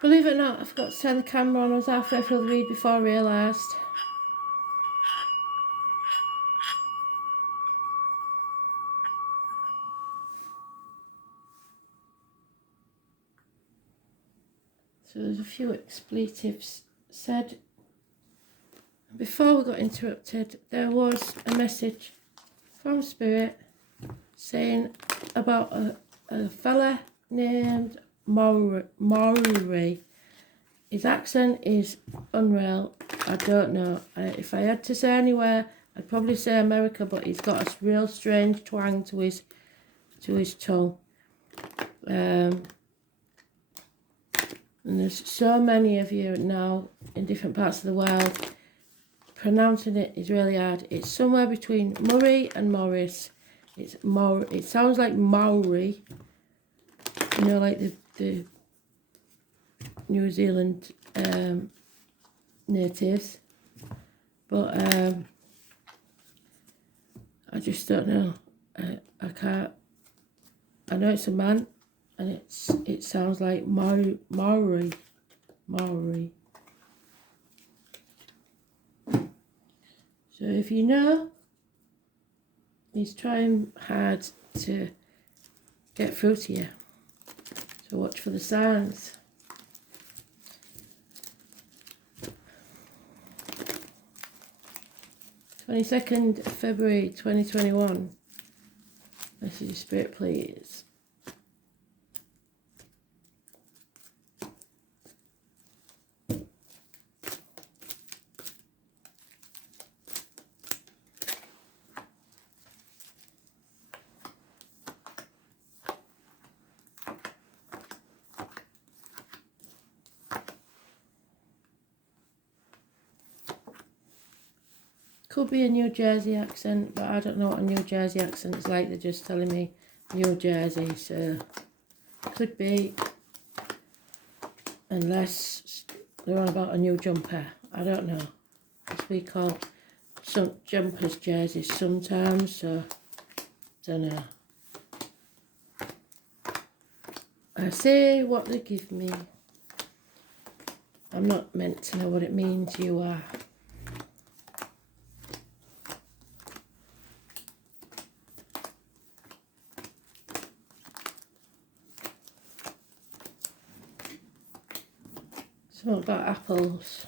Believe it or not, I forgot to turn the camera on. I was halfway through the read before I realised. So there's a few expletives said. Before we got interrupted, there was a message from Spirit saying about a fella named Maury. His accent is unreal. I don't know. If I had to say anywhere, I'd probably say America, but he's got a real strange twang to his tongue. And there's so many of you now in different parts of the world. Pronouncing it is really hard. It's somewhere between Murray and Morris. It sounds like Maori. You know, like the New Zealand natives. But I just don't know. I can't. I know it's a man, and it sounds like Maori. So if you know, he's trying hard to get through to you. So watch for the signs. (22nd of February 2021). Message of Spirit, please. Could be a New Jersey accent, but I don't know what a New Jersey accent is like. They're just telling me New Jersey, so could be, unless they're on about a new jumper. I don't know. As we call some jumpers jerseys sometimes, so don't know. I say what they give me. I'm not meant to know what it means. You are. Something about apples.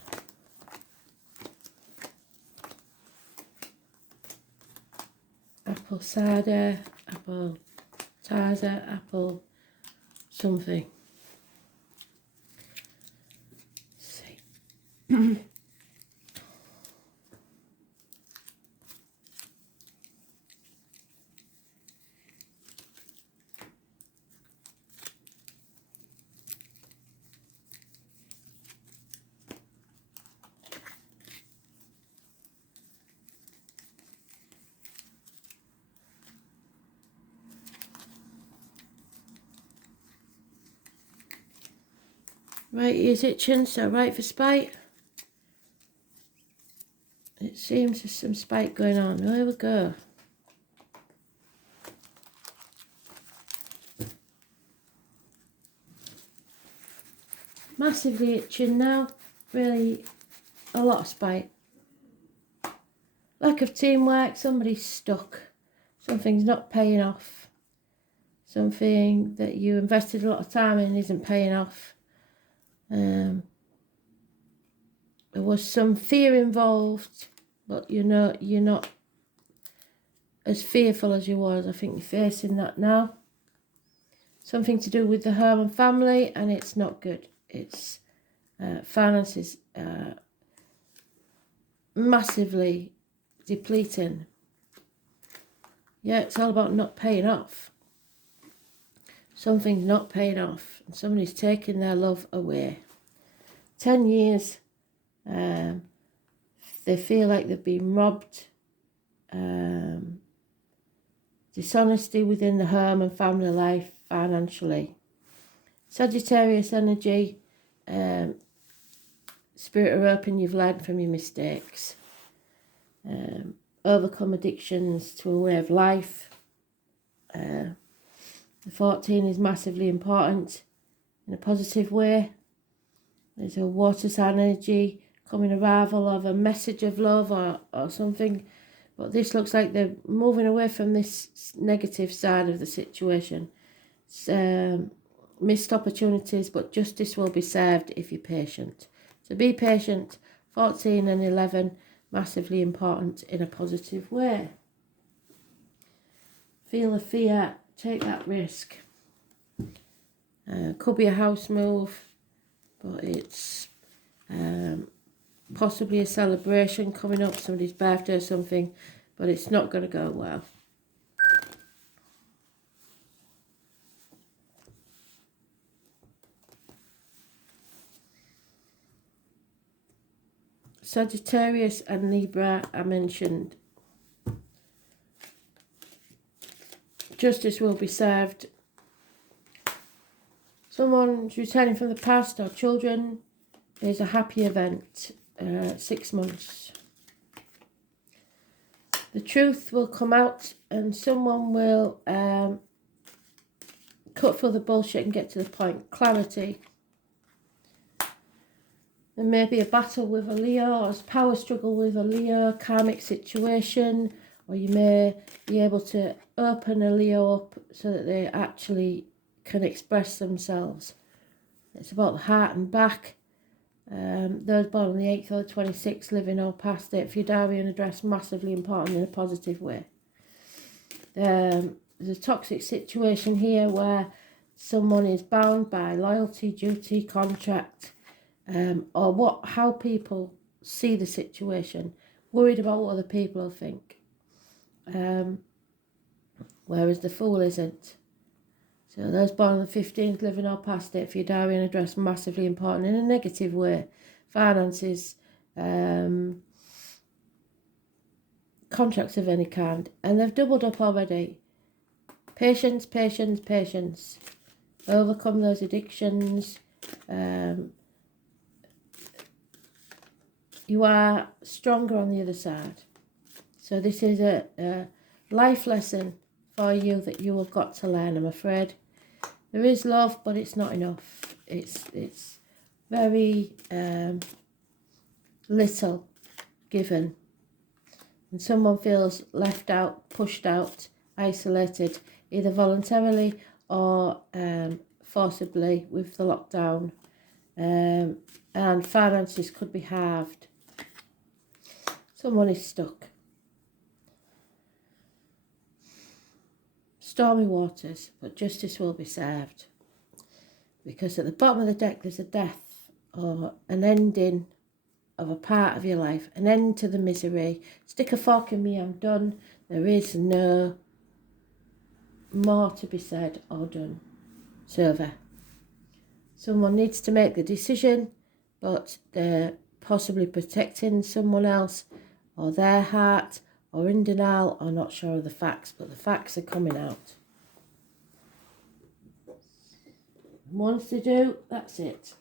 Apple cider, apple taza, apple something. Let's see. Right, ears itching, so right for spite. It seems there's some spite going on. There we go. Massively itching now. Really a lot of spite. Lack of teamwork. Somebody's stuck. Something's not paying off. Something that you invested a lot of time in isn't paying off. There was some fear involved, but you're not as fearful as you was. I think you're facing that now. Something to do with the home and family, and it's not good. It's finances massively depleting. Yeah, it's all about not paying off. Something's not paying off, and somebody's taking their love away. 10 years, they feel like they've been robbed. Dishonesty within the home and family life financially. Sagittarius energy, spirit are open, you've learned from your mistakes. Overcome addictions to a way of life. The 14 is massively important in a positive way. There's a water sign energy coming, arrival of a message of love or something. But this looks like they're moving away from this negative side of the situation. Missed opportunities, but justice will be served if you're patient. So be patient. 14 and 11, massively important in a positive way. Feel the fear, take that risk. Could be a house move, but it's possibly a celebration coming up, somebody's birthday or something, but it's not going to go well. Sagittarius and Libra are mentioned. Justice will be served. Someone's returning from the past or children is a happy event. 6 months. The truth will come out and someone will cut through the bullshit and get to the point. Clarity. There may be a battle with a Leo or a power struggle with a Leo, karmic situation, or you may be able to open a Leo up so that they actually can express themselves. It's about the heart and back. Those born on the 8th or the 26th, living or past it, for your diary and address, massively important in a positive way. There's a toxic situation here where someone is bound by loyalty, duty, contract, or how people see the situation, worried about what other people will think. Whereas the Fool isn't. So those born on the 15th, living or past it, for your diary and address, massively important in a negative way. Finances, contracts of any kind. And they've doubled up already. Patience, patience, patience. Overcome those addictions. You are stronger on the other side. So this is a life lesson for you that you have got to learn, I'm afraid. There is love, but it's not enough. It's very little given. And someone feels left out, pushed out, isolated, either voluntarily or forcibly with the lockdown. And finances could be halved. Someone is stuck. Stormy waters, but justice will be served. Because at the bottom of the deck there's a death or an ending of a part of your life, an end to the misery. Stick a fork in me, I'm done. There is no more to be said or done. It's over. Someone needs to make the decision, but they're possibly protecting someone else or their heart, or in denial, or not sure of the facts, but the facts are coming out. And once they do, that's it.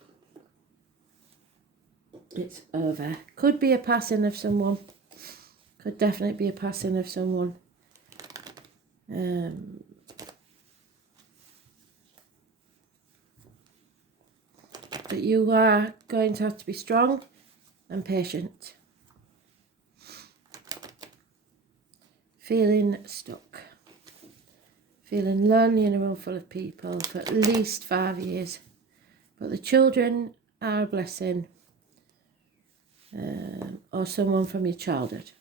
It's over. Could be a passing of someone. Could definitely be a passing of someone. But you are going to have to be strong and patient. Feeling stuck. Feeling lonely in a room full of people for at least 5 years. But the children are a blessing. Or someone from your childhood.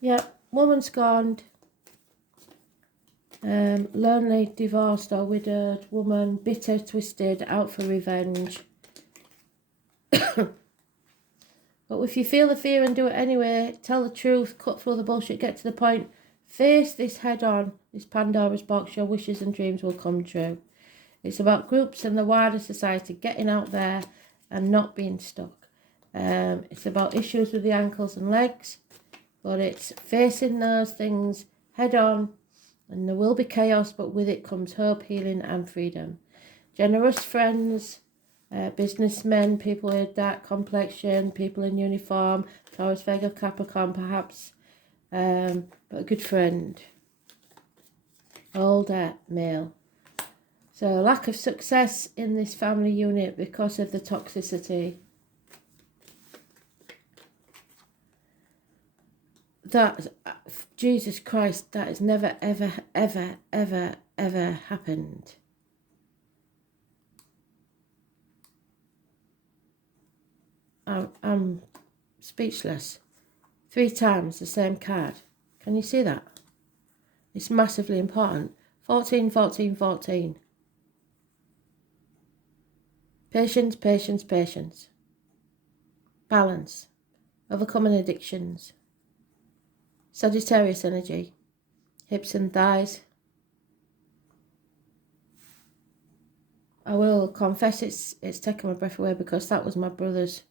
Yeah, woman's gone. Lonely, divorced or widowed woman, bitter, twisted, out for revenge. But if you feel the fear and do it anyway, tell the truth, cut through the bullshit, get to the point, face this head on, this Pandora's box, your wishes and dreams will come true. It's about groups and the wider society getting out there and not being stuck. It's about issues with the ankles and legs, but it's facing those things head on, and there will be chaos, but with it comes hope, healing and freedom. Generous friends, businessmen, people with dark complexion, people in uniform, Taurus, Virgo, Capricorn perhaps, but a good friend. Older, male. So lack of success in this family unit because of the toxicity. That, Jesus Christ, that has never, ever, ever, ever, ever happened. I'm speechless. 3 times the same card. Can you see that? It's massively important. 14, 14, 14. Patience, patience, patience. Balance. Overcoming addictions. Sagittarius energy. Hips and thighs. I will confess it's taken my breath away because that was my brother's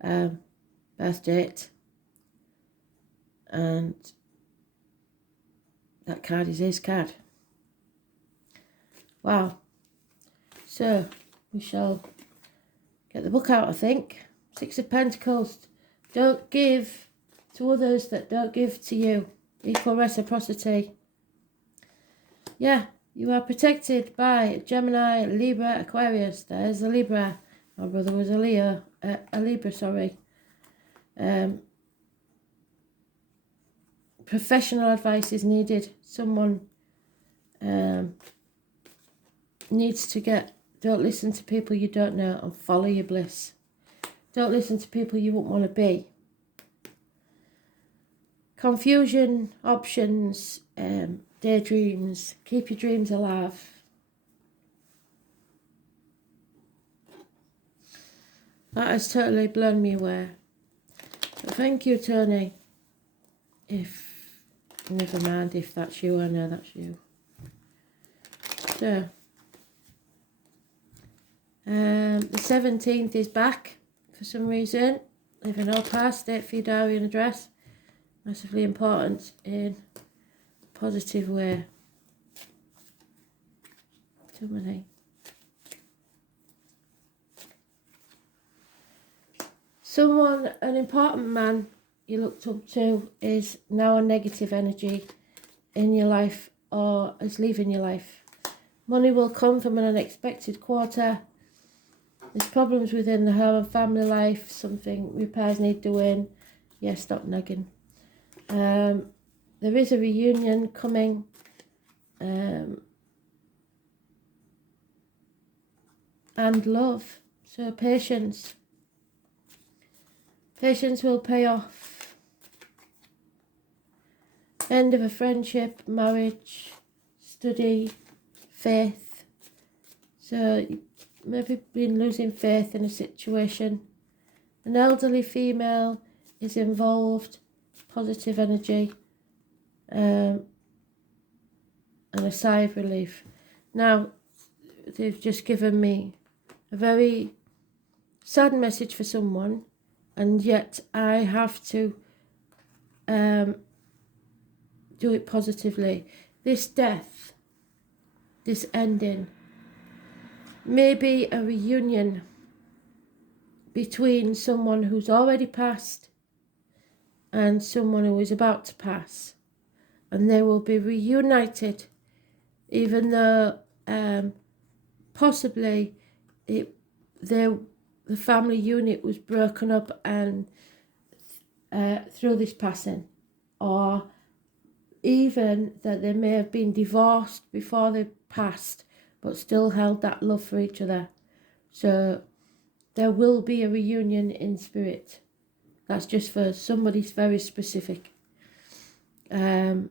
birth date. And that card is his card. Wow. So, we shall get the book out, I think. 6 of Pentacles. Don't give to others that don't give to you. Equal reciprocity. Yeah, you are protected by Gemini, Libra, Aquarius. There's a Libra. My brother was a Libra, sorry. Professional advice is needed. Someone needs to don't listen to people you don't know and follow your bliss. Don't listen to people you wouldn't want to be. Confusion, options, daydreams. Keep your dreams alive. That has totally blown me away. So thank you, Tony. Never mind if that's you, I know that's you. So, the 17th is back for some reason. Leave an old pass, date for your diary and address. Massively important in a positive way. Too many. Someone, an important man you looked up to is now a negative energy in your life or is leaving your life. Money will come from an unexpected quarter. There's problems within the home and family life. Something, repairs need doing. Yeah, stop nagging. There is a reunion coming. And love. So patience. Patience will pay off. End of a friendship, marriage, study, faith. So you maybe been losing faith in a situation. An elderly female is involved. Positive energy. And a sigh of relief. Now, they've just given me a very sad message for someone. And yet I have to do it positively. This death, this ending, may be a reunion between someone who's already passed and someone who is about to pass. And they will be reunited, even though possibly the family unit was broken up and through this passing, or even that they may have been divorced before they passed but still held that love for each other. So there will be a reunion in spirit. That's just for somebody very specific. Look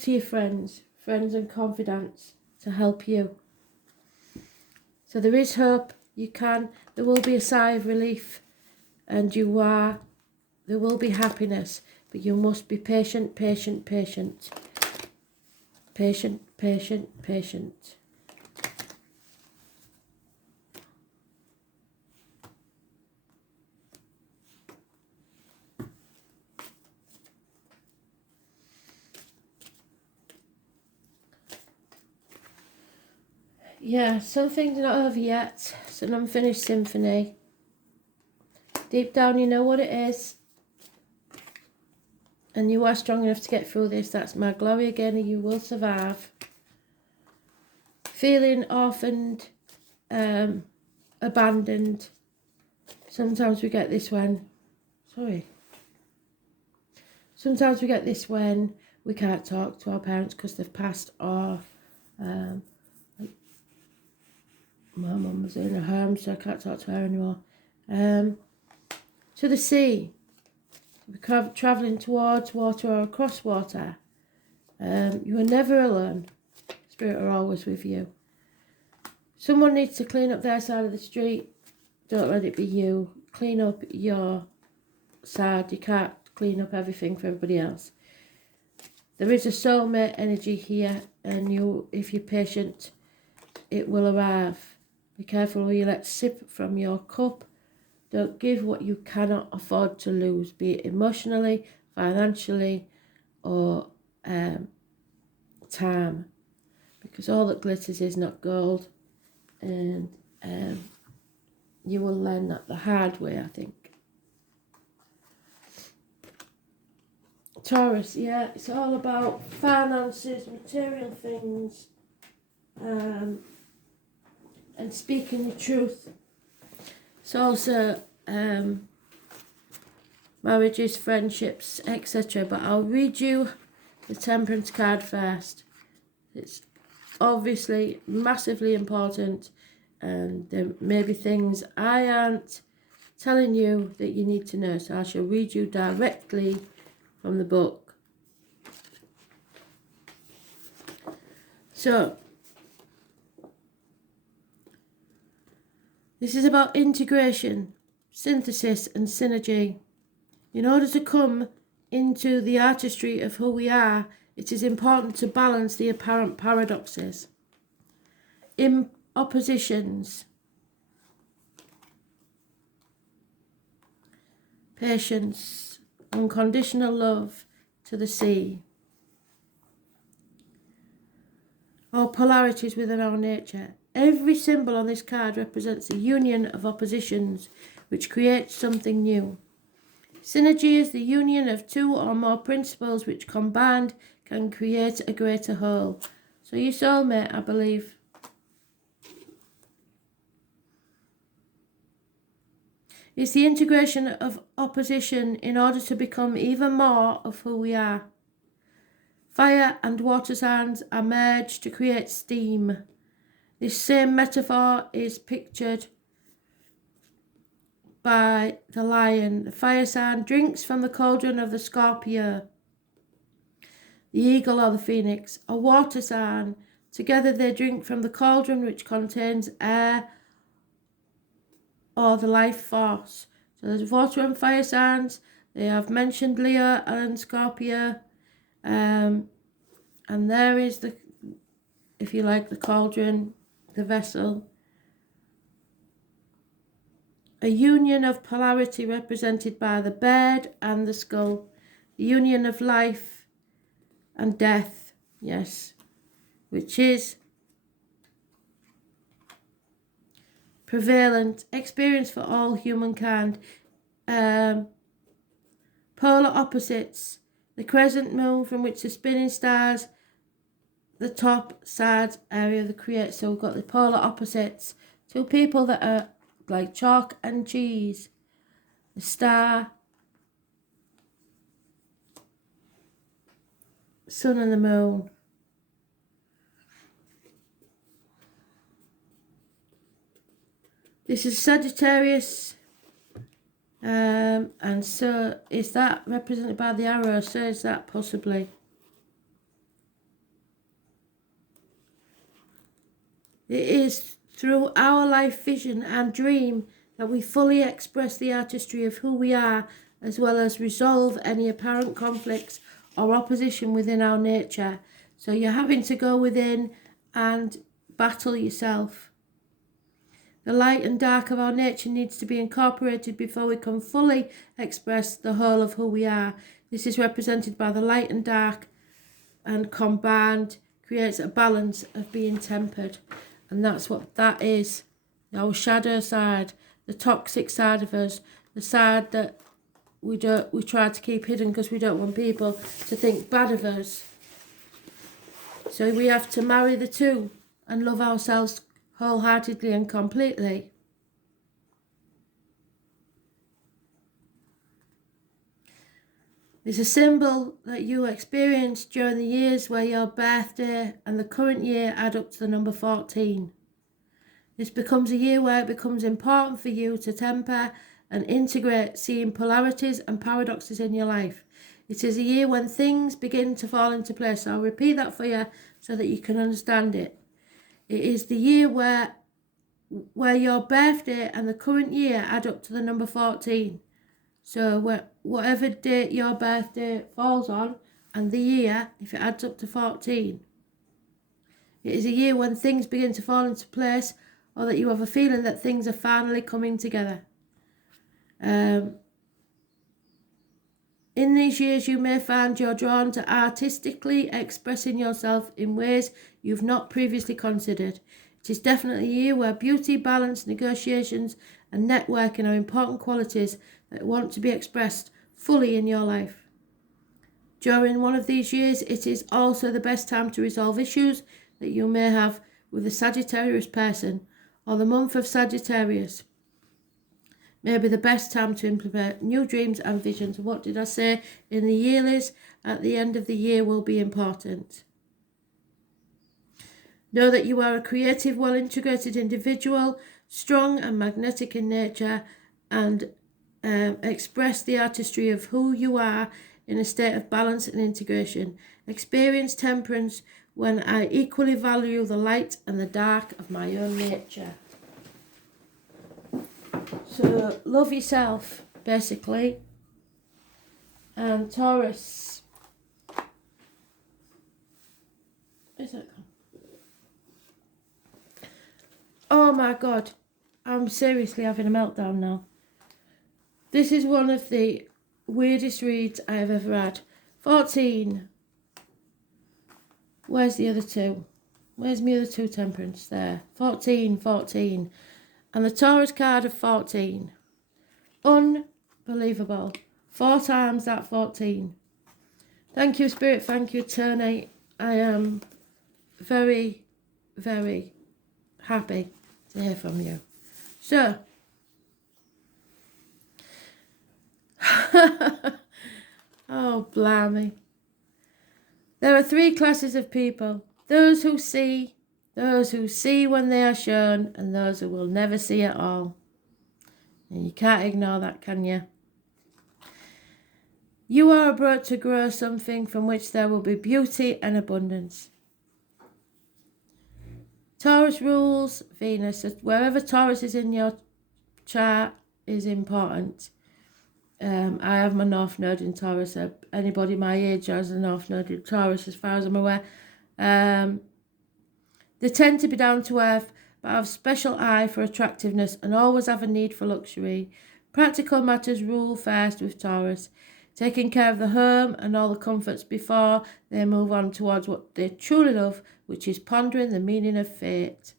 to your friends and confidants to help you. So there is hope. There will be a sigh of relief, and there will be happiness, but you must be patient, patient, patient. Patient, patient, patient. Yeah, something's not over yet. It's an unfinished symphony. Deep down you know what it is. And you are strong enough to get through this. That's my glory again, and you will survive. feeling orphaned, abandoned. Sometimes we get this when, sometimes we get this when we can't talk to our parents because they've passed, or like my mum was in a home, so I can't talk to her anymore. To the sea, we're travelling towards water or across water. You are never alone. Spirit are always with you. Someone needs to clean up their side of the street. Don't let it be you. Clean up your side. You can't clean up everything for everybody else. There is a soulmate energy here, and you, if you're patient, it will arrive. Be careful who you let sip from your cup. Don't give what you cannot afford to lose, be it emotionally, financially, or time. Because all that glitters is not gold. And you will learn that the hard way, I think. Taurus, yeah, it's all about finances, material things, and speaking the truth. It's also marriages, friendships, etc. But I'll read you the Temperance card first. It's obviously massively important, and there may be things I aren't telling you that you need to know. So I shall read you directly from the book. So, this is about integration, synthesis and synergy. In order to come into the artistry of who we are, it is important to balance the apparent paradoxes, oppositions, patience, unconditional love to the sea, or polarities within our nature. Every symbol on this card represents a union of oppositions which creates something new. Synergy is the union of two or more principles which combined can create a greater whole. So your soulmate, I believe. It's the integration of opposition in order to become even more of who we are. Fire and water signs are merged to create steam. This same metaphor is pictured by the lion. The fire sign drinks from the cauldron of the Scorpio. The eagle or the phoenix. A water sign. Together they drink from the cauldron which contains air or the life force. So there's water and fire signs. They have mentioned Leo and Scorpio. And there is the, if you like, the cauldron, the vessel. A union of polarity represented by the bird and the skull. The union of life and death, yes, which is prevalent experience for all humankind. Polar opposites. The crescent moon from which the spinning stars, the top side area of the create. So we've got the polar opposites. Two people that are like chalk and cheese. The star, sun and the moon. This is Sagittarius, and so is that represented by the arrow? So is that possibly? It is through our life vision and dream that we fully express the artistry of who we are, as well as resolve any apparent conflicts or opposition within our nature. So you're having to go within and battle yourself. The light and dark of our nature needs to be incorporated before we can fully express the whole of who we are. This is represented by the light and dark, and combined creates a balance of being tempered. And that's what that is. Our shadow side, the toxic side of us, the side that we try to keep hidden because we don't want people to think bad of us. So we have to marry the two and love ourselves wholeheartedly and completely. It's a symbol that you experienced during the years where your birthday and the current year add up to the number 14. This becomes a year where it becomes important for you to temper and integrate seeing polarities and paradoxes in your life. It is a year when things begin to fall into place. I'll repeat that for you so that you can understand it. It is the year where your birthday and the current year add up to the number 14. So whatever date your birthday falls on and the year, if it adds up to 14, it is a year when things begin to fall into place, or that you have a feeling that things are finally coming together. In these years, you may find you're drawn to artistically expressing yourself in ways you've not previously considered. It is definitely a year where beauty, balance, negotiations, and networking are important qualities that want to be expressed fully in your life. During one of these years, it is also the best time to resolve issues that you may have with a Sagittarius person, or the month of Sagittarius may be the best time to implement new dreams and visions. What did I say in the yearlies? At the end of the year will be important. Know that you are a creative, well-integrated individual, strong and magnetic in nature, and express the artistry of who you are in a state of balance and integration. Experience temperance when I equally value the light and the dark of my own nature. So love yourself, basically. And Taurus. Is it? Oh my God, I'm seriously having a meltdown now. This is one of the weirdest reads I have ever had. 14. Where's the other two? Where's my other two temperance? There. 14, 14. And the Taurus card of 14. Unbelievable. 4 times that 14. Thank you, Spirit. Thank you, Attorney. I am very, very happy to hear from you. So, oh, blimey. There are 3 classes of people. Those who see when they are shown, and those who will never see at all. And you can't ignore that, can you? You are about to grow something from which there will be beauty and abundance. Taurus rules Venus. Wherever Taurus is in your chart is important. I have my North Node in Taurus. Anybody my age has a North Node in Taurus, as far as I'm aware. They tend to be down to earth, but have special eye for attractiveness and always have a need for luxury. Practical matters rule first with Taurus, taking care of the home and all the comforts before they move on towards what they truly love, which is pondering the meaning of fate.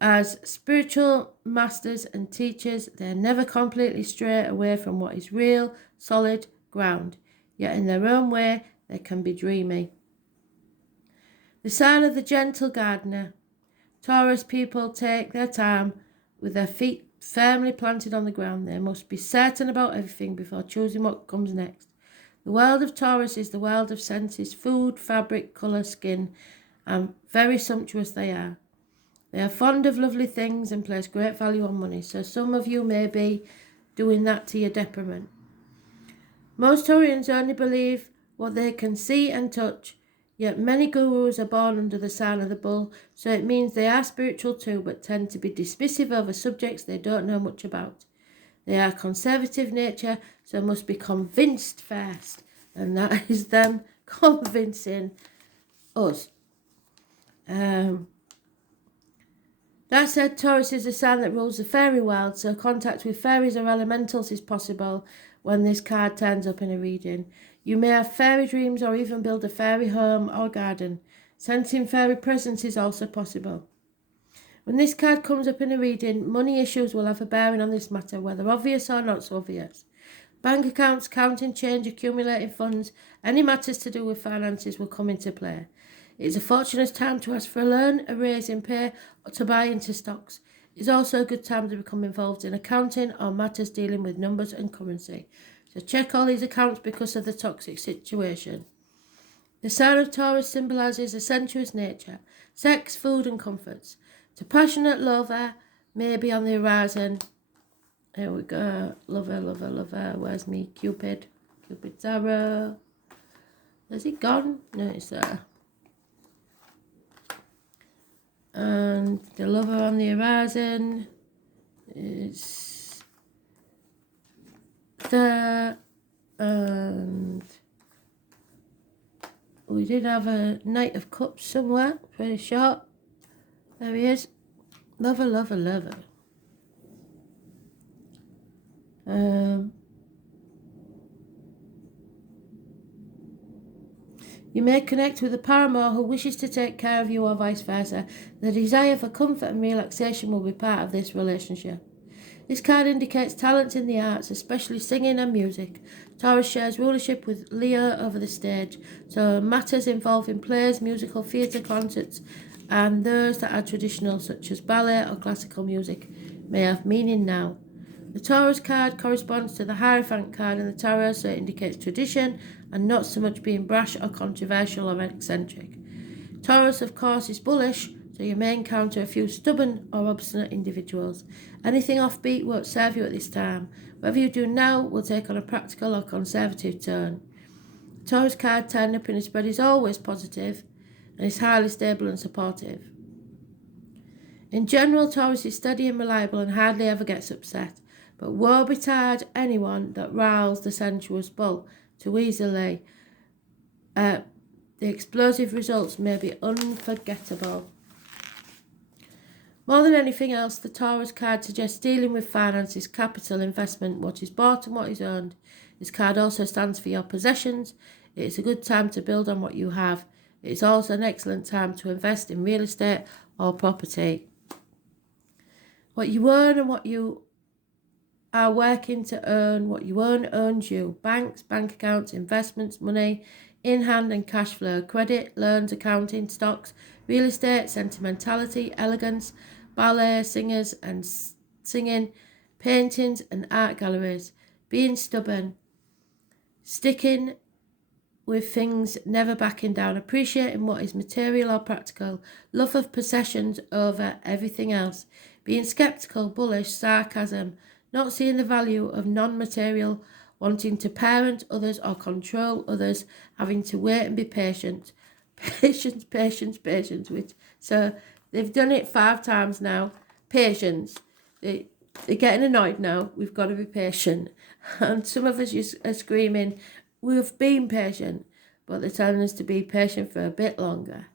As spiritual masters and teachers, they never completely stray away from what is real, solid ground, yet in their own way they can be dreamy. The sign of the gentle gardener. Taurus people take their time with their feet firmly planted on the ground. They must be certain about everything before choosing what comes next. The world of Taurus is the world of senses, food, fabric, colour, skin, and very sumptuous they are. They are fond of lovely things and place great value on money, so some of you may be doing that to your detriment. Most Taurians only believe what they can see and touch, yet many gurus are born under the sign of the bull, so it means they are spiritual too, but tend to be dismissive over subjects they don't know much about. They are conservative nature, so must be convinced first, and that is them convincing us. That said, Taurus is a sign that rules the fairy world, so contact with fairies or elementals is possible when this card turns up in a reading. You may have fairy dreams or even build a fairy home or garden. Sensing fairy presence is also possible. When this card comes up in a reading, money issues will have a bearing on this matter, whether obvious or not so obvious. Bank accounts, counting change, accumulating funds, any matters to do with finances will come into play. It's a fortunate time to ask for a loan, a raise in pay, or to buy into stocks. It's also a good time to become involved in accounting or matters dealing with numbers and currency. So check all these accounts because of the toxic situation. The sign of Taurus symbolises a sensuous nature, sex, food and comforts. To passionate lover may be on the horizon. Here we go. Lover, lover, lover. Where's me? Cupid. Cupid's arrow. Has he gone? No, it's there. And the lover on the horizon is there. And we did have a Knight of Cups somewhere. Pretty short. There he is. Lover, lover, lover. You may connect with a paramour who wishes to take care of you or vice versa. The desire for comfort and relaxation will be part of this relationship. This card indicates talents in the arts, especially singing and music. Taurus shares rulership with Leo over the stage, so matters involving plays, musical, theatre, concerts, and those that are traditional, such as ballet or classical music, may have meaning now. The Taurus card corresponds to the Hierophant card in the tarot, so it indicates tradition and not so much being brash or controversial or eccentric. Taurus, of course, is bullish, so you may encounter a few stubborn or obstinate individuals. Anything offbeat won't serve you at this time. Whatever you do now will take on a practical or conservative turn. The Taurus card turned up in a spread is always positive and is highly stable and supportive. In general, Taurus is steady and reliable and hardly ever gets upset, but woe betide anyone that riles the sensuous bull too easily. The explosive results may be unforgettable. More than anything else, the Taurus card suggests dealing with finances, capital, investment, what is bought and what is earned. This card also stands for your possessions. It is a good time to build on what you have. It is also an excellent time to invest in real estate or property. What you earn and what you are working to earn, what you earn earns you. Banks, bank accounts, investments, money, in hand and cash flow, credit, loans, accounting, stocks, real estate, sentimentality, elegance, ballet, singers and singing, paintings and art galleries, being stubborn, sticking with things, never backing down, appreciating what is material or practical, love of possessions over everything else, being sceptical, bullish, sarcasm, not seeing the value of non-material, wanting to parent others or control others, having to wait and be patient. Patience, patience, patience. So they've done it 5 times now. Patience. They're getting annoyed now. We've got to be patient. And some of us are screaming, we've been patient, but they're telling us to be patient for a bit longer.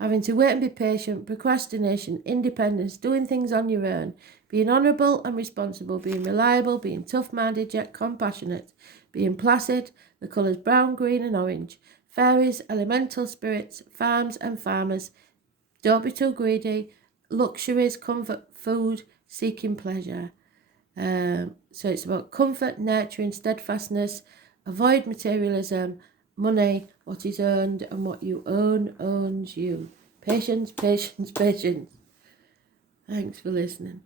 Having to wait and be patient, procrastination, independence, doing things on your own, being honourable and responsible, being reliable, being tough-minded yet compassionate, being placid, the colours brown, green and orange, fairies, elemental spirits, farms and farmers, don't be too greedy, luxuries, comfort, food, seeking pleasure. So it's about comfort, nurturing, steadfastness, avoid materialism, money, what is earned, and what you own owns you. Patience, patience, patience. Thanks for listening.